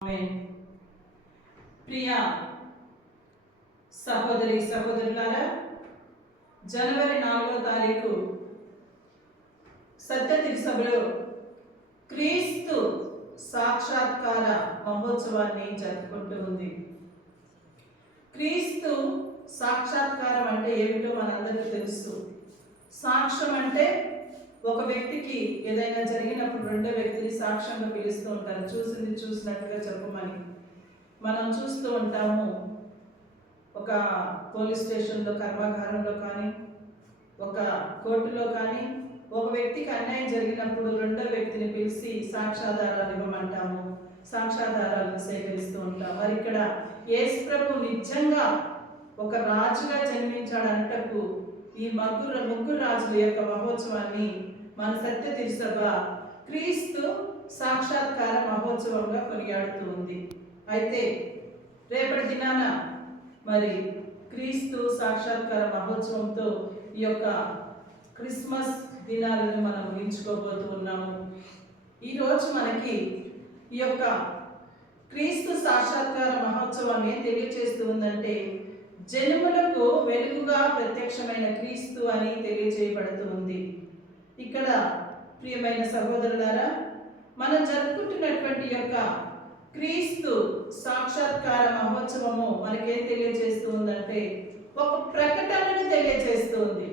ప్రియా ప్రియ సహోదరి సహోదరులారా జనవరి నాలుగో తారీఖు సత్య తిరుసభలో క్రీస్తు సాక్షాత్కార మహోత్సవాన్ని జరుపుకుంటూ ఉంది. క్రీస్తు సాక్షాత్కారం అంటే ఏమిటో మనందరికీ తెలుసు. సాక్ష్యం అంటే ఒక వ్యక్తికి ఏదైనా జరిగినప్పుడు రెండో వ్యక్తిని సాక్ష్యంగా పిలుస్తూ ఉంటారు. చూసింది చూసినట్టుగా చెప్పమని. మనం చూస్తూ ఉంటాము. ఒక పోలీస్ స్టేషన్లో కర్మాగారంలో కానీ ఒక కోర్టులో కానీ ఒక వ్యక్తికి అన్యాయం జరిగినప్పుడు రెండో వ్యక్తిని పిలిచి సాక్ష్యాధారాలు ఇవ్వమంటాము. సాక్ష్యాధారాలను సేకరిస్తూ ఉంటాం. మరి ఇక్కడ యేసు ప్రభు నిజంగా ఒక రాజుగా జన్మించాడు ఈ ముగ్గురు ముగ్గురు రాజుల యొక్క మహోత్సవాన్ని మన సత్య తిరుసభ క్రీస్తు సాక్షాత్కార మహోత్సవంగా కొనియాడుతూ ఉంది. అయితే రేపటి దినాన మరి క్రీస్తు సాక్షాత్కార మహోత్సవంతో ఈ యొక్క క్రిస్మస్ దినాలను మనం ముగించుకోబోతూ ఉన్నాము. ఈరోజు మనకి ఈ యొక్క క్రీస్తు సాక్షాత్కార మహోత్సవం ఏం ఉందంటే జనములకు వెలుగుగా ప్రత్యక్షమైన క్రీస్తు అని తెలియజేయబడుతూ ఉంది. ఇక్కడ ప్రియమైన సహోదరులారా మనం జరుపుకుంటున్నటువంటి యొక్క క్రీస్తు సాక్షాత్కార మహోత్సవము మనకేం తెలియజేస్తూ ఉందంటే ఒక ప్రకటనను తెలియజేస్తుంది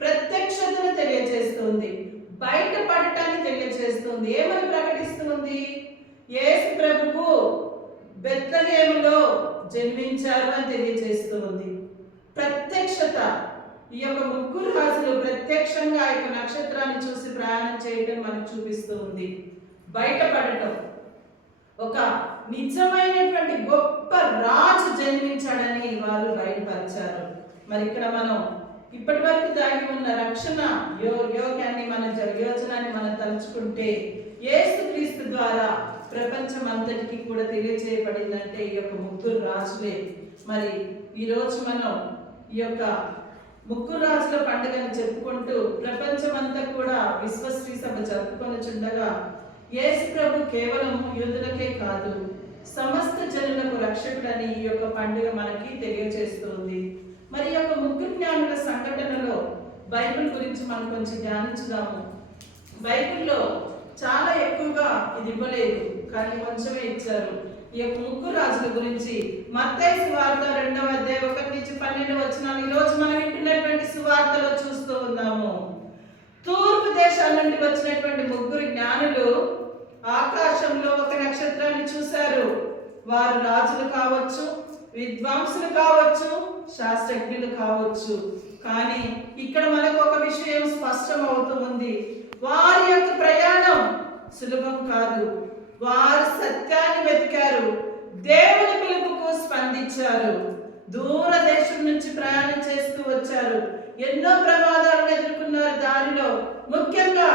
ప్రత్యక్షతను తెలియజేస్తుంది బయటపడటాన్ని తెలియజేస్తుంది ఏమని ప్రకటిస్తుంది ఏసు ప్రభువు బెత్లహేములో జన్మించారు అని తెలియజేస్తూ ఉంది ప్రత్యక్షత. ఈ యొక్క ముగ్గురు రాజులు ప్రత్యక్షంగా ఆ యొక్క నక్షత్రాన్ని చూసి ప్రయాణం చేయటం మనకు చూపిస్తూ ఉంది బయటపడటం. ఒక నిజమైనటువంటి గొప్ప రాజు జన్మించాడని వారు బయటపరిచారు మరి ఇక్కడ మనం ఇప్పటి వరకు దాగి ఉన్న రక్షణ యో యోగాన్ని మన జ- యోజనాన్ని మనం తలుచుకుంటే ఏసుక్రీస్తు ద్వారా ప్రపంచం అంతటికి కూడా తెలియజేయబడిందంటే ఈ యొక్క ముగ్గురు రాజులే. మరి ఈ రోజు మనం ఈ యొక్క ముగ్గురు రాజుల పండుగను చెప్పుకుంటూ ప్రపంచమంతా కూడా విశ్వశ్రీ సభ జరుపుకొని చుండగా యేసు ప్రభు కేవలం యూదులకే కాదు సమస్త జనులకు రక్షకుడని ఈ యొక్క పండుగ మనకి తెలియజేస్తుంది. మరి ఈ యొక్క ముగ్గురు జ్ఞానుల సంఘటనలో బైబిల్ గురించి మనం కొంచెం ధ్యానించుదాము. బైబిల్లో చాలా ఎక్కువగా ఇది ఇవ్వలేదు. కానీ కొంచెమే ఇచ్చారు. ఈ యొక్క ముగ్గురు రాజుల గురించి మత్తయి సువార్త రెండవ అధ్యాయం ఒకటి నుంచి పన్నెండు వచ్చిన ఈ రోజు మనం వింటున్నటువంటి సువార్తలో చూస్తూ ఉన్నాము. తూర్పు దేశాల నుండి వచ్చినటువంటి ముగ్గురు జ్ఞానులు ఆకాశంలో ఒక నక్షత్రాన్ని చూశారు. వారు రాజులు కావచ్చు విద్వాంసులు కావచ్చు శాస్త్రజ్ఞులు కావచ్చు. కానీ ఇక్కడ మనకు ఒక విషయం స్పష్టం అవుతూ ఉంది. వారి యొక్క ప్రయాణం సులభం కాదు. వారు సత్యాన్ని వెతికారు దేవుని పిలుపుకు స్పందించారు. దూరదేశం నుంచి ప్రయాణం చేస్తూ వచ్చారు. ఎన్నో ప్రమాదాలను ఎదుర్కొన్నారు దారిలో. ముఖ్యంగా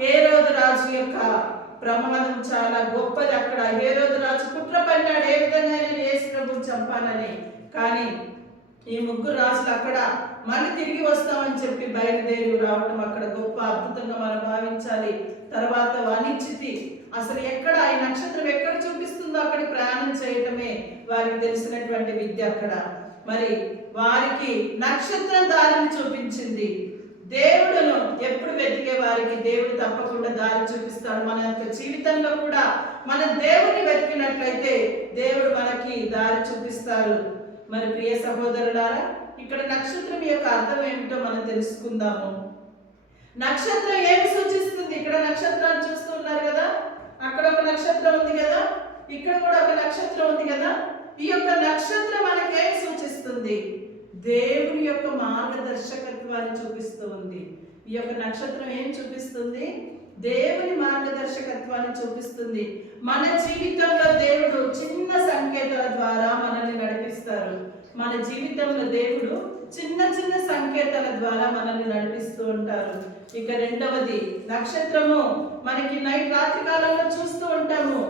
హేరోదు రాజు యొక్క ప్రమాదం చాలా గొప్పది అక్కడ. హేరోదు రాజు కుట్ర పడినాడు ఏ విధంగా నేను యేసు ప్రభువు చంపానని. కానీ ఈ ముగ్గురు రాజులు అక్కడ మళ్ళీ తిరిగి వస్తామని చెప్పి బయలుదేరి రావటం అక్కడ గొప్ప అద్భుతంగా మనం భావించాలి. తర్వాత వాణిజ్యతి అసలు ఎక్కడ ఈ నక్షత్రం ఎక్కడ చూపిస్తుందో అక్కడికి ప్రయాణం చేయటమే వారికి తెలిసినటువంటి విద్య అక్కడ. మరి వారికి నక్షత్రం దారిని చూపించింది. దేవుడును ఎప్పుడు వెతికే వారికి దేవుడు తప్పకుండా దారి చూపిస్తాడు. మన యొక్క జీవితంలో కూడా మన దేవుని వెతికినట్లయితే దేవుడు మనకి దారి చూపిస్తారు మరి ప్రియ సహోదరులారా ఇక్కడ నక్షత్రం యొక్క అర్థం ఏమిటో మనం తెలుసుకుందాము. నక్షత్రం ఏమి సూచిస్తుంది? ఇక్కడ నక్షత్రాలు చూస్తున్నారు కదా. అక్కడ ఒక నక్షత్రం ఉంది కదా? ఇక్కడ కూడా ఒక నక్షత్రం ఉంది కదా? ఈ యొక్క నక్షత్రం మనకేం సూచిస్తుంది? దేవుని యొక్క మార్గదర్శకత్వాన్ని చూపిస్తూ ఉంది. ఈ యొక్క నక్షత్రం ఏం చూపిస్తుంది? దేవుని మార్గదర్శకత్వాన్ని చూపిస్తుంది. మన జీవితంలో దేవుడు చిన్న సంకేతాల ద్వారా మనల్ని నడిపిస్తారు. మన జీవితంలో దేవుడు చిన్న చిన్న సంకేతాల ద్వారా మనల్ని నడిపిస్తూ ఉంటారు. ఇక రెండవది నక్షత్రము మనకి నైట్ రాత్రి కాలంలో చూస్తూ ఉంటాము.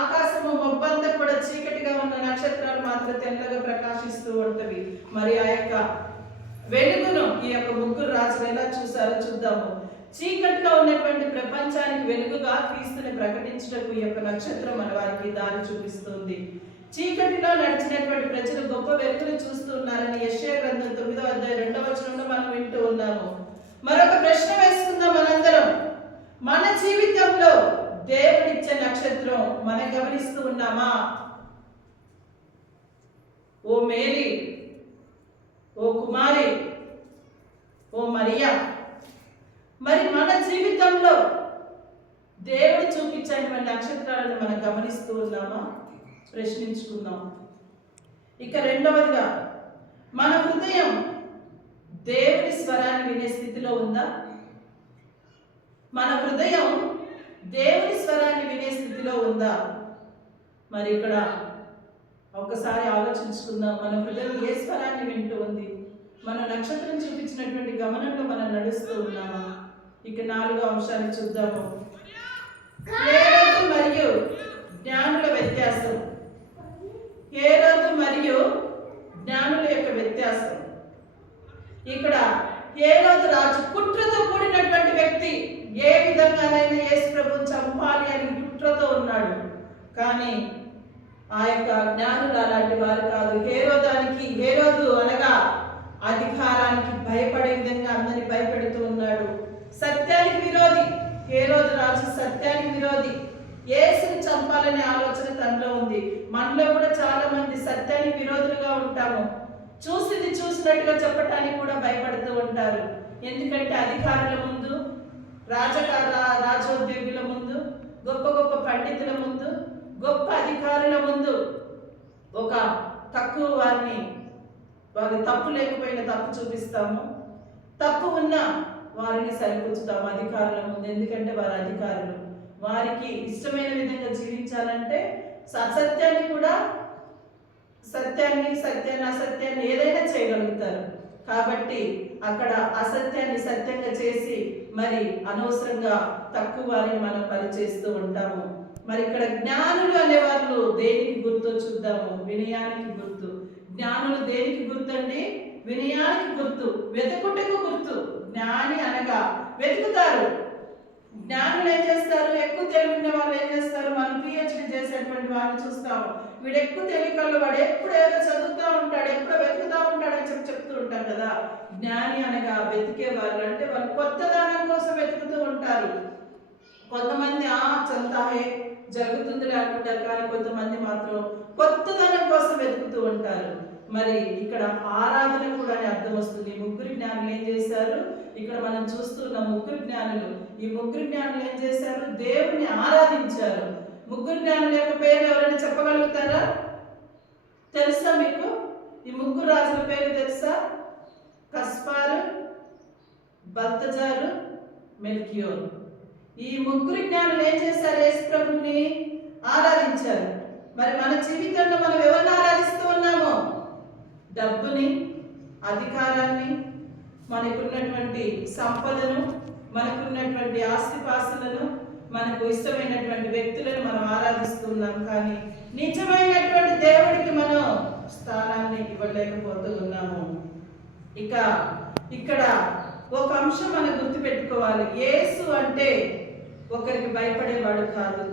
ఆకాశము మబ్బంతా కూడా చీకటిగా ఉన్న నక్షత్రాలు మాత్రం తెల్లగా ప్రకాశిస్తూ ఉంటవి. మరి ఆ యొక్క వెలుగును ఈ యొక్క ముగ్గురు రాజులు ఎలా చూసారో చూద్దాము. చీకట్లో ఉన్నటువంటి ప్రపంచానికి వెలుగుగా క్రీస్తుని ప్రకటించటకు ఈ యొక్క నక్షత్రం మన వారికి దారి చూపిస్తుంది. చీకటిలో నడిచినటువంటి ప్రజలు గొప్ప వెలుగులు చూస్తున్నారని యశ్యా గ్రంథం తొమ్మిదో అధ్యాయ రెండవ వచనంలో మనం వింటూ ఉన్నాము. మరొక ప్రశ్న వేసుకుందాం మనందరం. మన జీవితంలో దేవుడిచ్చే నక్షత్రం మనం గమనిస్తూ ఉన్నామా? ఓ మేరీ ఓ కుమారి ఓ మరియా. మరి మన జీవితంలో దేవుడు చూపించేటువంటి నక్షత్రాలను మనం గమనిస్తూ ఉన్నామా? ప్రశ్నించుకుందాం. ఇక రెండవదిగా మన హృదయం దేవుని స్వరాన్ని వినే స్థితిలో ఉందా? మన హృదయం దేవుని స్వరాన్ని వినే స్థితిలో ఉందా? మరి ఇక్కడ ఒక్కసారి ఆలోచించుకుందాం. మన హృదయం ఏ స్వరాన్ని వింటూ ఉంది? మన నక్షత్రం చూపించినటువంటి గమనంలో మనం నడుస్తూ ఉన్నాము? ఇక నాలుగో అంశాన్ని చూద్దాము. మరియు జ్ఞానుల వ్యత్యాసం హేరోదు మరియు జ్ఞానుల యొక్క వ్యత్యాసం ఇక్కడ హేరోదు రాజు కుట్రతో కూడినటువంటి వ్యక్తి ఏ విధంగానైనా యేసు ప్రభుని చంపాలి అని కుట్రతో ఉన్నాడు. కానీ ఆ యొక్క జ్ఞానులు అలాంటి వారు కాదు. హేరోదానికి హేరోదు అనగా అధికారానికి భయపడే విధంగా అందరిని భయపెడుతూ ఉన్నాడు. సత్యానికి విరోధి. హేరోదు రాజు సత్యానికి విరోధి. ఏసుని చంపాలనే ఆలోచన తనలో ఉంది. మనలో కూడా చాలా మంది సత్యానికి విరోధులుగా ఉంటాము. చూసింది చూసినట్టుగా చెప్పటానికి కూడా భయపడుతూ ఉంటారు. ఎందుకంటే అధికారుల ముందు రాజకార రాజోద్యోగుల ముందు గొప్ప గొప్ప పండితుల ముందు గొప్ప అధికారుల ముందు ఒక తక్కువ వారిని వారి తప్పు లేకపోయినా తప్పు చూపిస్తాము. తప్పు ఉన్న వారిని సరిపుచ్చుతాము అధికారుల ముందు. ఎందుకంటే వారు అధికారులు. వారికి ఇష్టమైన విధంగా జీవించాలంటే సత్యాన్ని కూడా సత్యాన్ని సత్యాన్ని అసత్యాన్ని ఏదైనా చేయగలుగుతారు. కాబట్టి అక్కడ అసత్యాన్ని సత్యంగా చేసి మరి అనవసరంగా తక్కువ వారిని మనం పనిచేస్తూ ఉంటాము. మరి ఇక్కడ జ్ఞానులు అనేవాళ్ళు దేనికి గుర్తో చూద్దాము? వినయానికి గుర్తు. జ్ఞానులు దేనికి గుర్తండి వినయానికి గుర్తు. వెతుకుటకు గుర్తు. జ్ఞాని అనగా వెతుకుతారు. జ్ఞానులు ఏం చేస్తారు? ఎక్కువ తెలివిన వాళ్ళు ఏం చేస్తారు? మనం పిహెచ్డి చేసేటువంటి వారిని చూస్తాము. వీడు ఎక్కువ తెలివికల్లో వాడు ఎప్పుడు ఏదో చదువుతూ ఉంటాడు ఎప్పుడో వెతుకుతూ ఉంటాడు అని చెప్పి చెప్తూ ఉంటాం కదా. జ్ఞాని అనగా వెతికే వాళ్ళు అంటే వాళ్ళు కొత్త దానం కోసం వెతుకుతూ ఉంటారు. కొంతమంది ఆ చంతాహే జరుగుతుంది అనుకుంటారు కానీ కొంతమంది మాత్రం కొత్తదనం కోసం వెతుకుతూ ఉంటారు. మరి ఇక్కడ ఆరాధన కూడా అని అర్థం వస్తుంది. ఈ ముగ్గురు జ్ఞానులు ఏం చేశారు? ఇక్కడ మనం చూస్తున్న ముగ్గురు జ్ఞానులు. ఈ ముగ్గురు జ్ఞానులు ఏం చేశారు? దేవుని ఆరాధించారు. ముగ్గురు జ్ఞానుల యొక్క పేరు ఎవరైనా చెప్పగలుగుతారా? తెలుసా మీకు? ఈ ముగ్గురు రాజుల పేరు తెలుసా? కస్పారు బల్తజారు మెల్కియోర్. ఈ ముగ్గురు జ్ఞానులు ఏం చేశారు? యేసు ప్రభుని ఆరాధించారు. మరి మన జీవితంలో మనం ఎవరిని ఆరాధిస్తూ ఉన్నామో? డబ్బుని అధికారాన్ని మనకున్నటువంటి సంపదను మనకున్నటువంటి ఆస్తిపాస్తులను మనకు ఇష్టమైనటువంటి వ్యక్తులను మనం ఆరాధిస్తున్నాం. కానీ నిజమైనటువంటి దేవుడికి మనం స్థానాన్ని ఇవ్వలేకపోతూ ఉన్నాము ఇక ఇక్కడ ఒక అంశం మనం గుర్తుపెట్టుకోవాలి. యేసు అంటే ఒకరికి భయపడేవాడు కాదు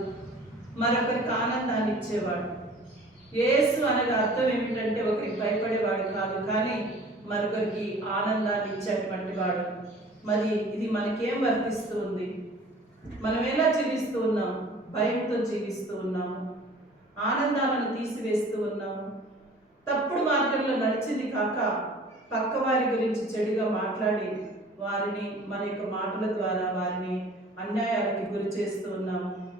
మరొకరికి ఆనందాన్ని ఇచ్చేవాడు. యేసు అనగా అర్థం ఏమిటంటే ఒకరికి భయపడేవాడు కాదు కానీ మరొకరికి ఆనందాన్ని ఇచ్చేటువంటి వాడు. మరి ఇది మనకేం వర్తిస్తుంది? ఉంది మనం ఎలా జీవిస్తూ ఉన్నాం? భయంతో జీవిస్తూ ఉన్నాము. ఆనందాలను తీసివేస్తూ ఉన్నాము. తప్పుడు మార్గంలో నడిచింది కాక పక్క వారి గురించి చెడుగా మాట్లాడి వారిని మన యొక్క మాటల ద్వారా వారిని అన్యాయాలకి గురి చేస్తూ ఉన్నాము.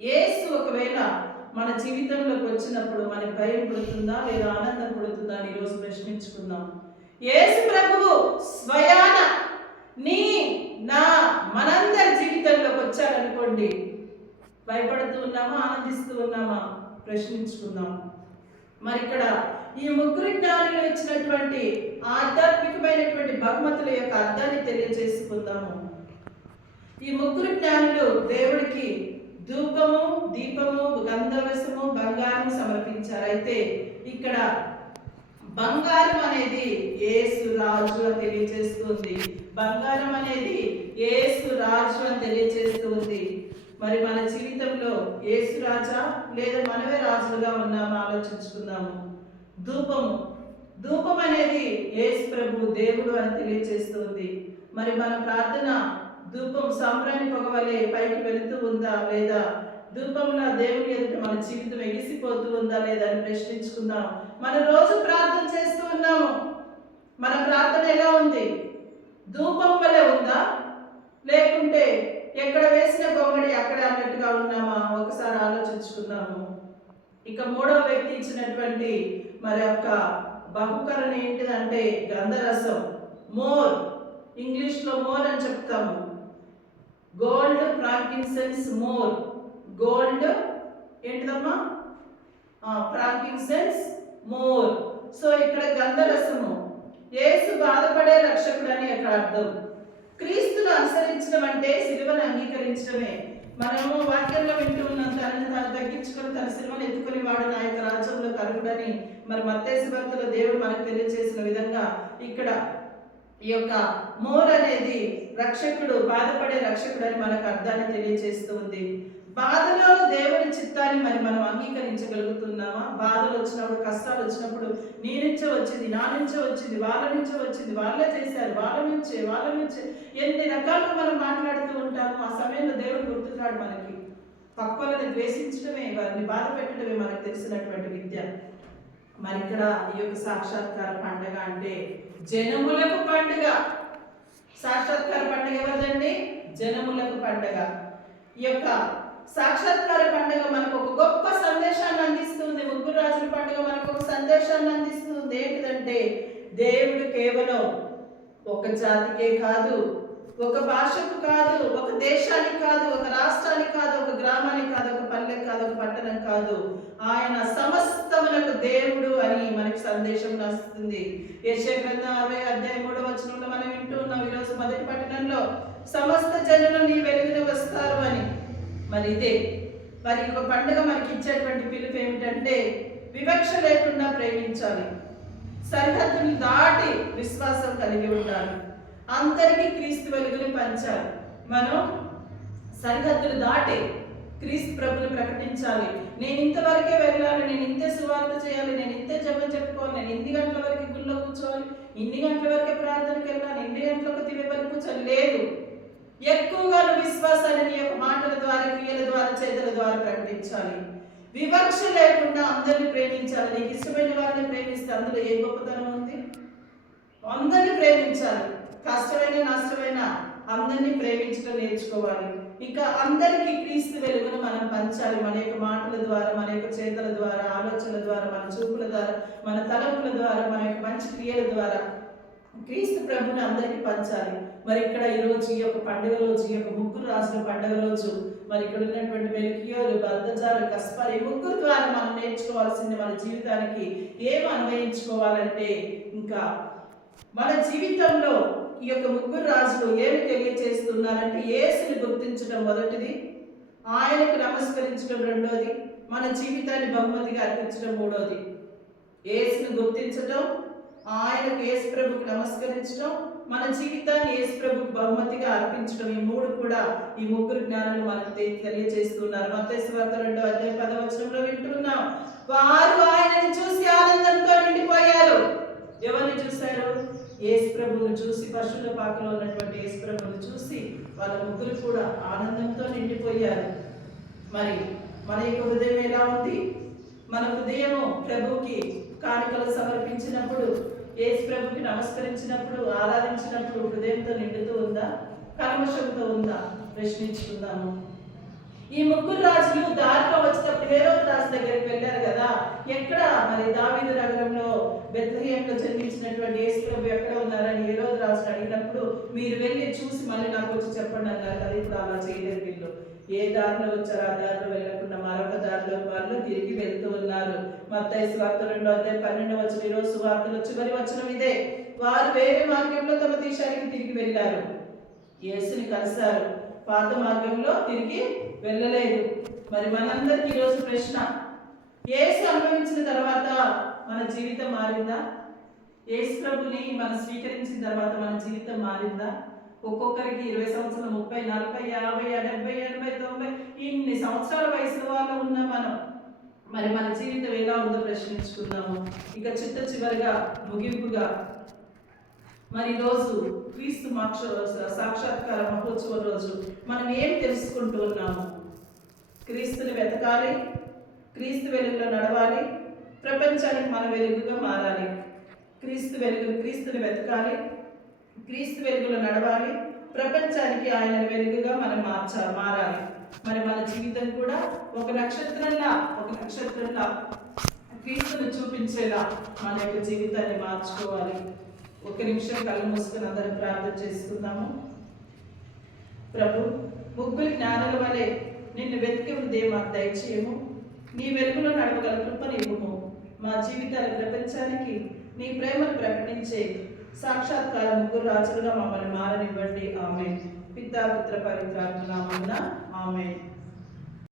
ఏసు ఒకవేళ మన జీవితంలోకి వచ్చినప్పుడు మన భయం పుడుతుందా లేదా ఆనందం పుడుతుందా అని ఈరోజు ప్రశ్నించుకుందాం. ఏసు ప్రభువు స్వయాన నీ నా మనందరి జీవితంలోకి వచ్చారనుకోండి భయపడుతూ ఉన్నామా ఆనందిస్తూ ఉన్నామా? ప్రశ్నించుకుందాం. మరి ఇక్కడ ఈ ముగ్గురు జ్ఞానులు ఇచ్చినటువంటి ఆధ్యాత్మికమైనటువంటి బహుమతుల యొక్క అర్థాన్ని తెలియజేసుకుందాము. ఈ ముగ్గురు జ్ఞానులు దేవుడికి ధూపము దీపము గంధవసము బంగారం సమర్పించారు. అయితే ఇక్కడ బంగారం అనేది ఏసు రాజు తెలియజేస్తుంది. బంగారం అనేది ఏసు రాజు అని తెలియజేస్తుంది మరి మన జీవితంలో ఏసు రాజా లేదా మనమే రాజులుగా ఉన్నామో ఆలోచించుకుందాము. ధూపము ధూపం అనేది ఏసు ప్రభు దేవుడు అని తెలియజేస్తుంది మరి మన ప్రార్థన ధూపం సాంబ్రాణి పొగవలే పైకి వెళుతూ ఉందా లేదా? ధూపంలో దేవుని ఎదుట మన జీవితం ఎగిసిపోతూ ఉందా లేదా అని ప్రశ్నించుకుందాం. మన రోజు ప్రార్థన చేస్తూ ఉన్నాము. మన ప్రార్థన ఎలా ఉంది? ధూపం వలె ఉందా? లేకుంటే ఎక్కడ వేసిన గొంగడి అక్కడే అన్నట్టుగా ఉన్నామా? ఒకసారి ఆలోచించుకుందాము. ఇక మూడవ వ్యక్తి ఇచ్చినటువంటి మరి యొక్క బహుకరణ ఏంటిదంటే గంధరసం. మోర్. ఇంగ్లీష్లో మోర్ అని చెప్తాము. Gold frankincense myrrh. Gold ఏంటిదమ్మా? Frankincense myrrh. So ఇక్కడ గంధరసము. యేసు బాధపడే రక్షకుడు అని అక్కడ అర్థం. క్రీస్తును అనుసరించడం అంటే సిలువను అంగీకరించడమే. మనము వాక్యంలో వింటూ ఉన్నాం తనని తాను తగ్గించుకొని తన సిలువను ఎత్తుకొని వాడు నా యొక్క రాజ్యంలో కలుగుడని మరి మత్తేసు భక్తుల దేవుడు మనకు తెలియజేసిన విధంగా ఇక్కడ ఈ యొక్క మోర్ అనేది రక్షకుడు బాధపడే రక్షకుడు అని మనకు అర్థాన్ని తెలియజేస్తూ ఉంది. బాధలో దేవుని చిత్తాన్ని మరి మనం అంగీకరించగలుగుతున్నామా? బాధలు వచ్చినప్పుడు కష్టాలు వచ్చినప్పుడు నీ నుంచే వచ్చింది నా నుంచే వచ్చింది వాళ్ళ నుంచే వచ్చింది వాళ్ళే చేశారు వాళ్ళ నుంచే వాళ్ళ నుంచే ఎన్ని రకాలుగా మనం మాట్లాడుతూ ఉంటాము ఆ సమయంలో దేవుడు గుర్తున్నాడు మనకి. పక్వలని ద్వేషించడమే వారిని బాధ పెట్టడమే మనకు తెలిసినటువంటి విద్య. మరి ఇక్కడ ఈ యొక్క సాక్షాత్కార పండగ అంటే జనములకు పండుగ. సాక్షాత్కార పండుగ ఎవరిదండి? జనములకు పండుగ. ఈ యొక్క సాక్షాత్కార పండుగ మనకు ఒక గొప్ప సందేశాన్ని అందిస్తుంది. ముగ్గురు రాజుల పండుగ మనకు ఒక సందేశాన్ని అందిస్తుంది. ఏంటిదంటే దేవుడు కేవలం ఒక జాతికే కాదు ఒక భాషకు కాదు ఒక దేశానికి కాదు ఒక రాష్ట్రానికి కాదు ఒక గ్రామానికి కాదు ఒక పల్లెకి కాదు ఒక పట్టణం కాదు. ఆయన సమస్తములకు దేవుడు అని మనకి సందేశం వస్తుంది యశ గ్రంథం అరవై అధ్యాయం కూడా వచనంలో మనం వింటూ ఉన్నాం. ఈరోజు మొదటి పట్టణంలో సమస్త జనులు నీ వెలుగున వస్తారు అని. మరి ఇదే మరి ఒక పండుగ మనకి ఇచ్చేటువంటి పిలుపు ఏమిటంటే వివక్ష లేకుండా ప్రేమించాలి. సరిహద్దులు దాటి విశ్వాసం కలిగి ఉండాలి. అందరికీ క్రీస్తు వెలుగుని పంచాలి. మనం సరిహద్దులు దాటి క్రీస్తు ప్రభుని ప్రకటించాలి. నేను ఇంతవరకే వెళ్ళాలి నేను ఇంతే సువార్త చేయాలి నేను ఇంతే జపం చెప్పుకోవాలి నేను ఇన్ని గంటల వరకు గుళ్ళో కూర్చోవాలి ఇన్ని గంటల వరకే ప్రార్థనకి వెళ్ళాలి ఇన్ని గంటలకు తినే వరకు కూర్చోవాలి. లేదు. ఎక్కువగా విశ్వాసాన్ని నీ యొక్క మాటల ద్వారా క్రియల ద్వారా చేతుల ద్వారా ప్రకటించాలి. వివక్ష లేకుండా అందరిని ప్రేమించాలి. నీకు ఇష్టమైన వారిని ప్రేమిస్తే అందులో ఏ గొప్పతనం ఉంది? అందరిని ప్రేమించాలి. కష్టమైన నష్టమైన అందరినీ ప్రేమించడం నేర్చుకోవాలి. ఇంకా అందరికీ క్రీస్తు వెలుగును మనం పంచాలి. మన యొక్క మాటల ద్వారా మన యొక్క చేతుల ద్వారా ఆలోచనల ద్వారా మన చూపుల ద్వారా మన తలంపుల ద్వారా మన యొక్క మంచి క్రియల ద్వారా క్రీస్తు ప్రభుని అందరికీ పంచాలి. మరి ఇక్కడ ఈరోజు ఈ యొక్క పండుగ రోజు ఈ యొక్క ముగ్గురు రాసిన పండుగ రోజు మరి ఇక్కడ ఉన్నటువంటి వెలికియోలు బద్దజాలు కస్పాలు ఈ ముగ్గురు ద్వారా మనం నేర్చుకోవాల్సింది మన జీవితానికి ఏం అన్వయించుకోవాలంటే ఇంకా మన జీవితంలో ఈ యొక్క ముగ్గురు రాజులు ఏమి తెలియచేస్తున్నారంటే ఏసుని గుర్తించడం మొదటిది ఆయనకు నమస్కరించడం రెండోది మన జీవితాన్ని బహుమతిగా అర్పించడం మూడోది. ఏసుని గుర్తించడం ఆయనకు ఏసు ప్రభుకి నమస్కరించడం మన జీవితాన్ని యేసు ప్రభుకి బహుమతిగా అర్పించడం ఈ మూడు కూడా ఈ ముగ్గురు జ్ఞానాలు మనకు తెలియజేస్తున్నారు మత్తయి వార్త రెండో అధ్యాయ పదవచనంలో వింటున్నాం. వారు ఆయనని చూసి ఆనందంతో నిండిపోయారు. ఎవరిని చూశారు? యేసు ప్రభువును చూసి పశువుల పాకలో ఉన్నటువంటి యేసు ప్రభువును చూసి వాళ్ళ ముగ్గురు కూడా ఆనందంతో నిండిపోయారు. మరి మన యొక్క హృదయం ఎలా ఉంది? మన హృదయము ప్రభువుకి కానుకలు సమర్పించినప్పుడు యేసు ప్రభుకి నమస్కరించినప్పుడు ఆరాధించినప్పుడు హృదయంతో నిండుతూ ఉందా? కల్మషంతో ఉందా? ప్రశ్నించుకుందాము. ఈ ముగ్గురు రాజులు దారిలో వచ్చేటప్పుడు హేరోద్ రాజు దగ్గరికి వెళ్ళారు కదా. ఎక్కడ? మరి దావీదు నగరంలో బెత్లహేంలో జన్మించినటువంటి యేసు ప్రభు ఎక్కడ ఉన్నారని హేరోద్ రాజు అడిగినప్పుడు మీరు వెళ్ళి చూసి మళ్ళీ నాకు వచ్చి చెప్పండి అన్నారు కదా. ఇప్పుడు అలా చేయలేరు వీళ్ళు. ఏ దారిలో వచ్చారో ఆ దారిలో వెళ్ళకుండా మత్తయి సువార్త రెండో అధ్యాయం పన్నెండు వచ్చిన ఈరోజు సువార్తలు చివరి వచ్చిన ఇదే. వారు వేరే మార్గంలో తమ దేశానికి తిరిగి వెళ్ళారు. యేసుని కలిశారు. పాత మార్గంలో తిరిగి వెళ్ళలేదు. మరి మనందరికి ఈరోజు ప్రశ్న. ఏసు అనుభవించిన తర్వాత మన జీవితం మారిందా? ఏసు ప్రభుని మనం స్వీకరించిన తర్వాత మన జీవితం మారిందా? ఒక్కొక్కరికి ఇరవై సంవత్సరాలు ముప్పై నలభై యాభై డెబ్బై ఎనభై తొంభై ఇన్ని సంవత్సరాల వయసు వాళ్ళు మరి మన జీవితం ఎలా ఉందో ప్రశ్నించుకుందాము. ఇక చిత్త చివరిగా ముగింపుగా. మరి రోజు క్రీస్తు మాక్ష సాక్షాత్కార మహోత్సవం రోజు మనం ఏం తెలుసుకుంటూ ఉన్నాము? క్రీస్తుని వెతకాలి క్రీస్తు వెలుగులో నడవాలి ప్రపంచానికి మన వెలుగుగా మారాలి. క్రీస్తు వెలుగు క్రీస్తుని వెతకాలి క్రీస్తు వెలుగులో నడవాలి ప్రపంచానికి ఆయన వెలుగుగా మనం మార్చాలి మారాలి. మరి మన జీవితం కూడా ఒక నక్షత్రంలా ఒక నక్షత్రంలా క్రీస్తుని చూపించేలా మన యొక్క జీవితాన్ని మార్చుకోవాలి. ఒక నిమిషం కళ్ళు మూసుకుని అందరం ప్రార్థన చేసుకుందాము ప్రభు ముగ్గురి జ్ఞానుల వలె నిన్ను వెతికి ఉందే మాకు దయచేయము. నీ వెలుగులో నడవగల కృపనివ్వము మా జీవితాల ప్రపంచానికి నీ ప్రేమను ప్రకటించే సాక్షాత్కార ముగ్గురు రాజులుగా మమ్మల్ని మారనివ్వండి. ఆమె పితా పుత్ర నామమున ఆమె